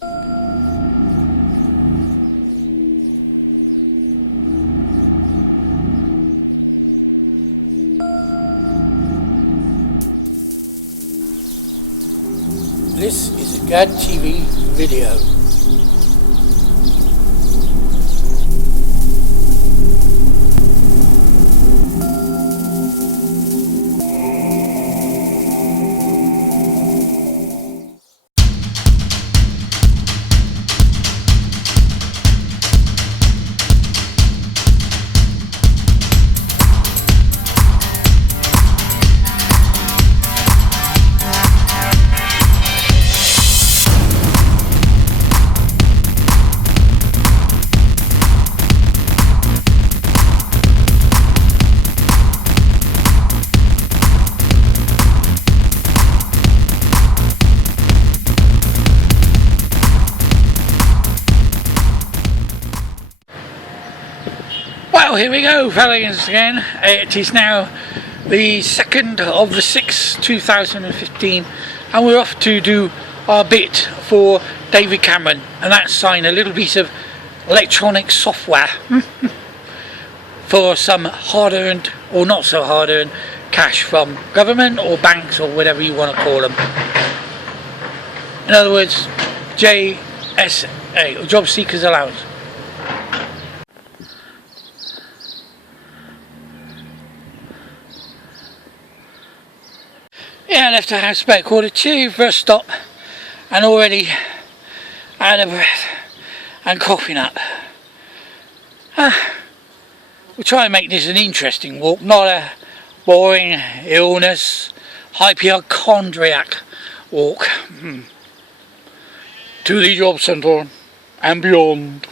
This is a GAD TV video. Well, here we go, fellas, again. It is now the 2nd of the 6th, 2015, and we're off to do our bit for David Cameron, and that's sign a little piece of electronic software for some hard-earned or not so hard-earned cash from government or banks or whatever you want to call them. In other words, JSA, or Job Seekers Allowance. Yeah, I left the house about 1:45, first stop, and already out of breath and coughing up. We'll try and make this an interesting walk, not a boring illness, hypochondriac walk to the job centre and beyond.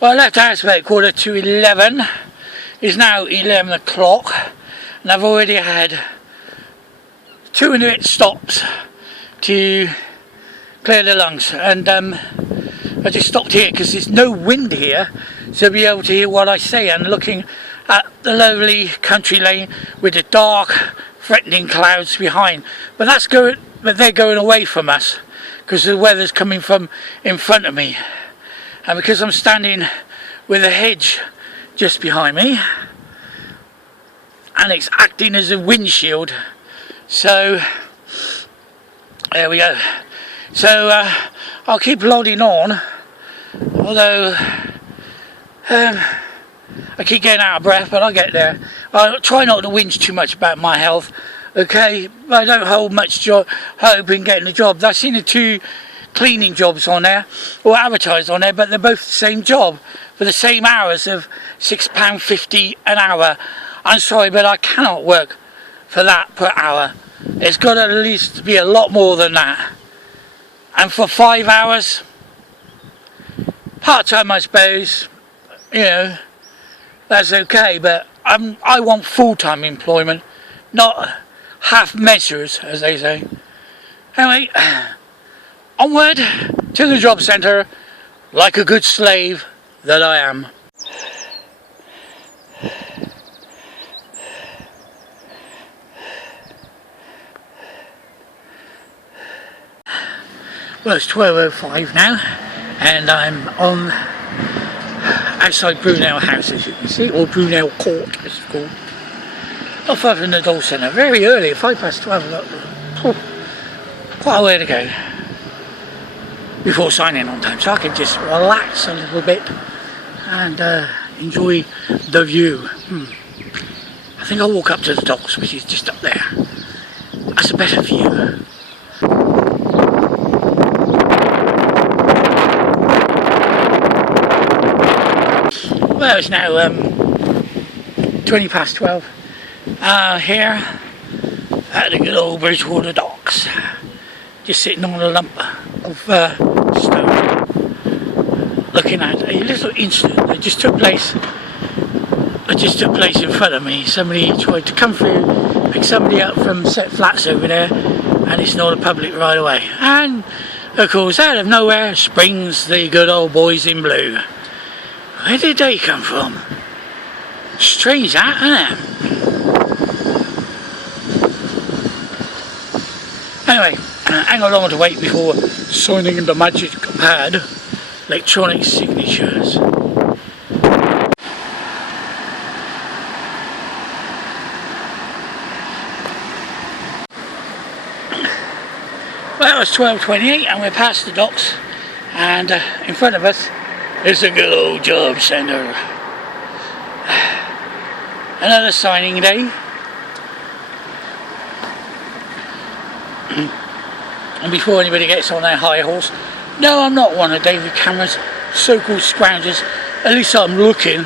Well, I left the house about 11:15. It's now 11 o'clock, and I've already had 200 stops to clear the lungs. And I just stopped here because there's no wind here, so I'll be able to hear what I say. And looking at the lovely country lane with the dark, threatening clouds behind. But they're going away from us because the weather's coming from in front of me. And because I'm standing with a hedge just behind me, and it's acting as a windshield, so there we go. So I'll keep plodding on, although I keep getting out of breath, but I'll get there. I'll try not to whinge too much about my health, okay? I don't hold much hope in getting a job. I've seen the 2 cleaning jobs on there, or advertised on there, but they're both the same job for the same hours of £6.50 an hour. I'm sorry, but I cannot work for that per hour. It's got to at least be a lot more than that. And for 5 hours, part-time I suppose, you know, that's okay, but I want full-time employment, not half measures, as they say. Anyway, onward to the job centre, like a good slave that I am. Well, it's 12:05 now, and I'm on outside Brunel House, as you can see, or Brunel Court, as it's called. Not far from the Job Centre, very early, 12:05. Quite a way to go before signing on time, so I can just relax a little bit and enjoy the view. I think I'll walk up to the docks, which is just up there. That's a better view. Well, it's now 12:20 here at the good old Bridgewater docks, just sitting on a lump of stone, looking at a little incident that just took place in front of me. Somebody tried to come through, pick somebody up from set flats over there, and it's not a public right of way. And of course, out of nowhere springs the good old boys in blue. Where did they come from? Strange that, isn't it? Anyway, hang on long to wait before signing in the magic pad. Electronic signatures. Well, it's 12:28 and we're past the docks, and in front of us is the good old Jobcentre. Another signing day. And before anybody gets on their high horse, no, I'm not one of David Cameron's so-called scroungers. At least I'm looking.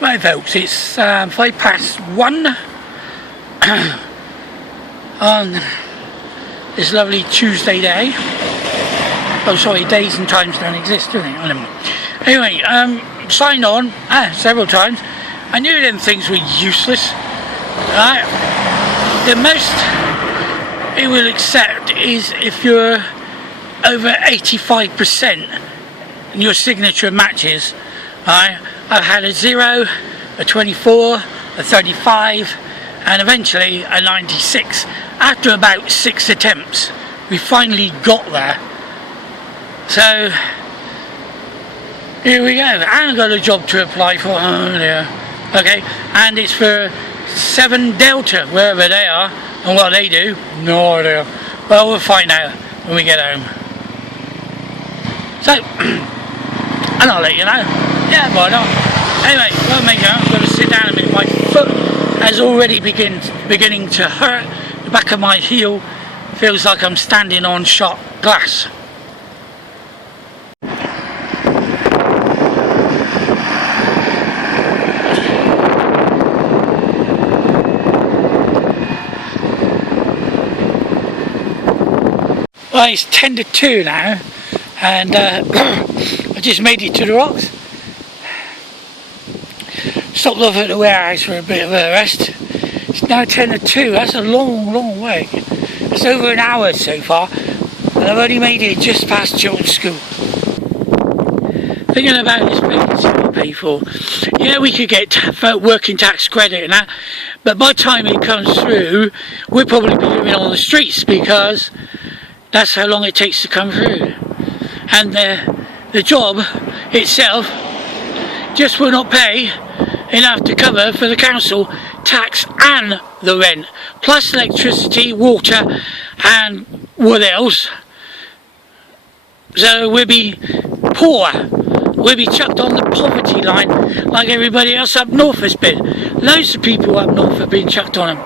Right folks, it's 1:05 on this lovely Tuesday day. Oh sorry, days and times don't exist, do they? Anyway, signed on several times. I knew them things were useless. Right? The most it will accept is if you're over 85% and your signature matches. Right? I've had a 0, a 24, a 35 and eventually a 96. After about 6 attempts we finally got there. So here we go, and I've got a job to apply for. Oh dear. Okay, and it's for 7 Delta, wherever they are, and what they do, no idea. Well, we'll find out when we get home. So, and I'll let you know. Yeah, why not? Anyway, well, mate, I'm going to sit down a minute. My foot has already beginning to hurt. The back of my heel feels like I'm standing on sharp glass. Well, it's 10 to 2 now, and I just made it to the rocks. Stopped off at the warehouse for a bit of a rest. It's now 10 to 2, that's a long way. It's over an hour so far, and I've only made it just past children's school. Thinking about this vacancy we pay for. Yeah, we could get working tax credit and that, but by the time it comes through, we'll probably be living on the streets because that's how long it takes to come through. And the job itself just will not pay enough to cover for the council tax and the rent, plus electricity, water and what else. So we'll be poor, we'll be chucked on the poverty line like everybody else up north has been. Loads of people up north have been chucked on them.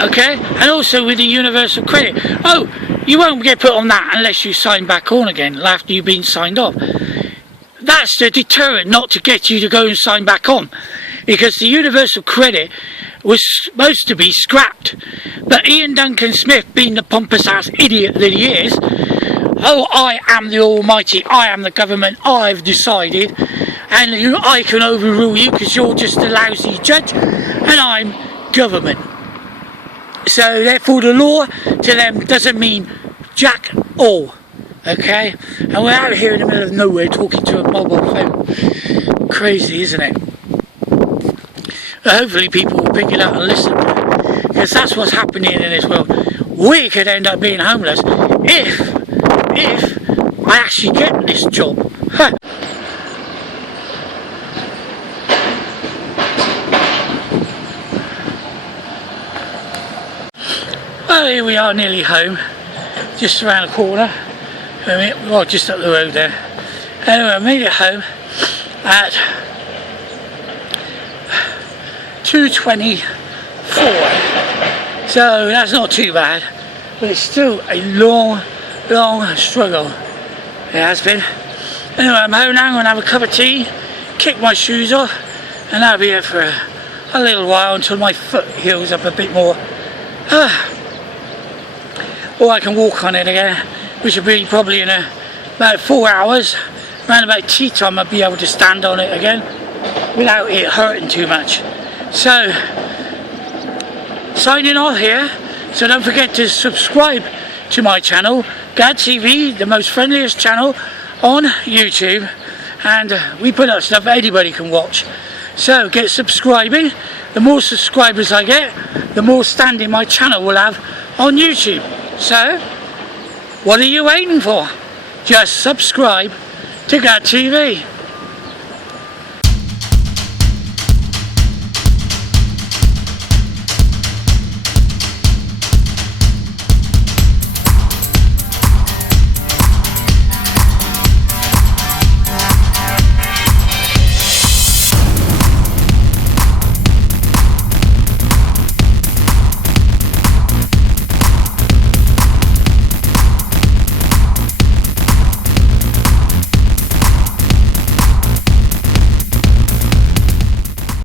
Okay, and also with the universal credit. Oh, you won't get put on that unless you sign back on again after you've been signed off. That's the deterrent not to get you to go and sign back on, because the universal credit was supposed to be scrapped, but Ian Duncan Smith, being the pompous ass idiot that he is, oh, I am the almighty, I am the government, I've decided, and I can overrule you because you're just a lousy judge and I'm government. So therefore the law to them doesn't mean jack all. Okay, and we're out here in the middle of nowhere talking to a mobile phone. Crazy, isn't it? But hopefully people will pick it up and listen, because that's what's happening in this world. We could end up being homeless if I actually get this job. Huh. Well, here we are, nearly home, just around the corner. Well, just up the road there. Anyway, I made it home at 2:24, so that's not too bad. but it's still a long struggle. It has been. Anyway, I'm home now. I'm going to have a cup of tea, kick my shoes off, and I'll be here for a little while until my foot heals up a bit more. Or I can walk on it again, which will be probably in about 4 hours. Around about tea time I'll be able to stand on it again without it hurting too much. So, signing off here. So don't forget to subscribe to my channel, Gad TV, the most friendliest channel on YouTube, and we put up stuff anybody can watch. So get subscribing. The more subscribers I get, the more standing my channel will have on YouTube. So what are you waiting for? Just subscribe to Gad TV.